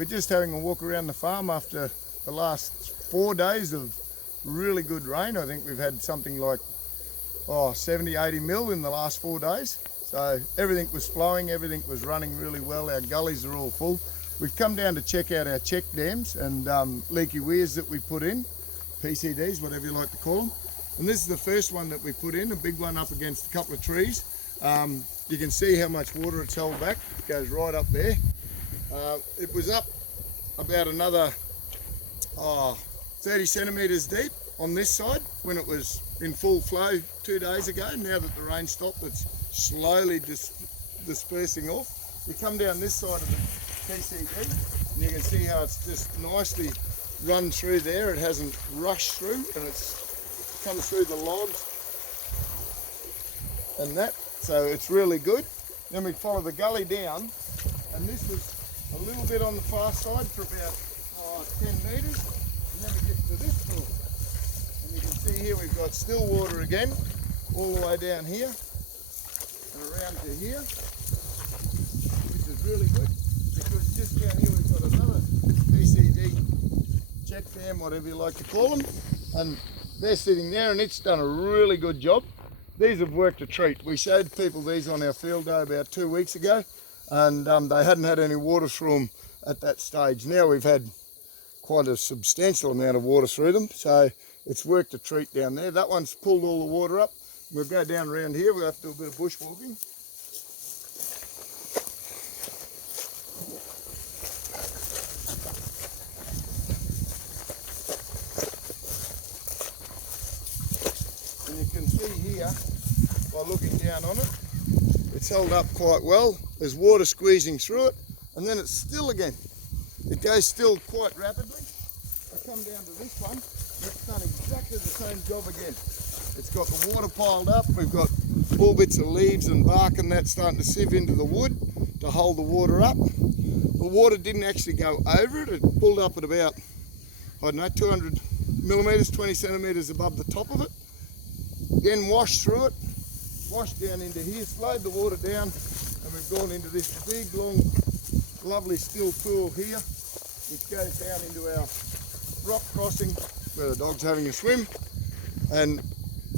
We're just having a walk around the farm after the last 4 days of really good rain. I think we've had something like 70, 80 mil in the last 4 days. So everything was flowing, everything was running really well. Our gullies are all full. We've come down to check out our check dams and leaky weirs that we put in, PCDs, whatever you like to call them. And this is the first one that we put in, a big one up against a couple of trees. You can see how much water it's held back. It goes right up there. It was up about another 30 centimetres deep on this side when it was in full flow 2 days ago. Now that the rain stopped, it's slowly dispersing off. You come down this side of the PCD and you can see how it's just nicely run through there. It hasn't rushed through and it's come through the logs and that. So it's really good. Then we follow the gully down, and this was a little bit on the far side for about 10 metres, and then we get to this pool. And you can see here we've got still water again, all the way down here and around to here, which is really good, because just down here we've got another PCD check dam, whatever you like to call them, and they're sitting there and it's done a really good job. These have worked a treat. We showed people these on our field day about 2 weeks ago, and they hadn't had any water through them at that stage. Now we've had quite a substantial amount of water through them, so it's worked a treat down there. That one's pulled all the water up. We'll go down around here. We'll have to do a bit of bushwalking. And you can see here, by looking down on it, it's held up quite well. There's water squeezing through it, and then it's still again. It goes still quite rapidly. I come down to this one, it's done exactly the same job again. It's got the water piled up, we've got all bits of leaves and bark and that starting to sieve into the wood to hold the water up. The water didn't actually go over it, it pulled up at about, I don't know, 200 millimetres, 20 centimetres above the top of it. Again, washed through it, washed down into here, slowed the water down, and we've gone into this big, long, lovely still pool here, which goes down into our rock crossing where the dog's having a swim and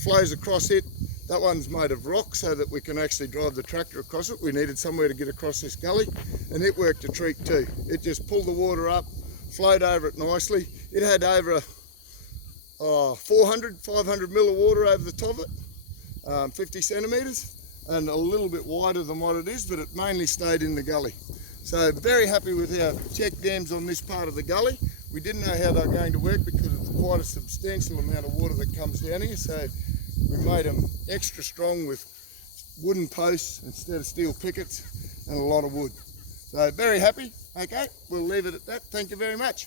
flows across it. That one's made of rock so that we can actually drive the tractor across it. We needed somewhere to get across this gully, and it worked a treat too. It just pulled the water up, flowed over it nicely. It had over 400, 500 mil of water over the top of it, 50 centimetres, and a little bit wider than what it is, but it mainly stayed in the gully. So very happy with our check dams on this part of the gully. We didn't know how they were going to work because it's quite a substantial amount of water that comes down here, so we made them extra strong with wooden posts instead of steel pickets and a lot of wood. So very happy. Okay, we'll leave it at that. Thank you very much.